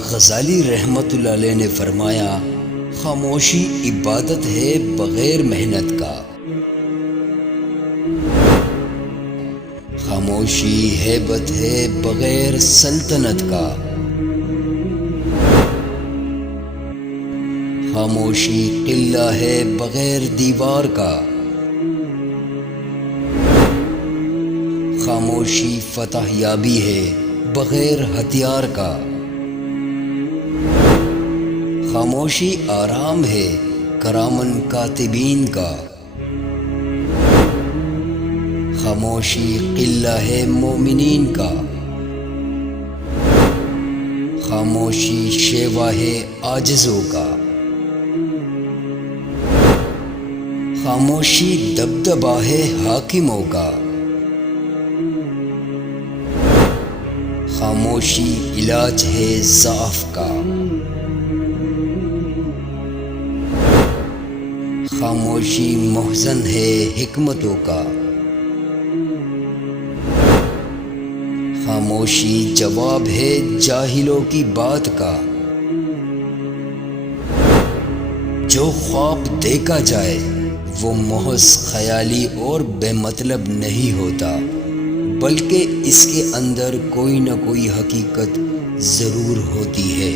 غزالی رحمۃ اللہ علیہ نے فرمایا، خاموشی عبادت ہے بغیر محنت کا، خاموشی ہیبت ہے بغیر سلطنت کا، خاموشی قلعہ ہے بغیر دیوار کا، خاموشی فتح یابی ہے بغیر ہتھیار کا، خاموشی آرام ہے کرامن کاتبین کا، خاموشی قلعہ ہے مومنین کا، خاموشی شیوا ہے عاجزوں کا، خاموشی دبدبا ہے حاکموں کا، خاموشی علاج ہے ضعف کا، خاموشی محزن ہے حکمتوں کا، خاموشی جواب ہے جاہلوں کی بات کا، جو خواب دیکھا جائے وہ محض خیالی اور بے مطلب نہیں ہوتا، بلکہ اس کے اندر کوئی نہ کوئی حقیقت ضرور ہوتی ہے۔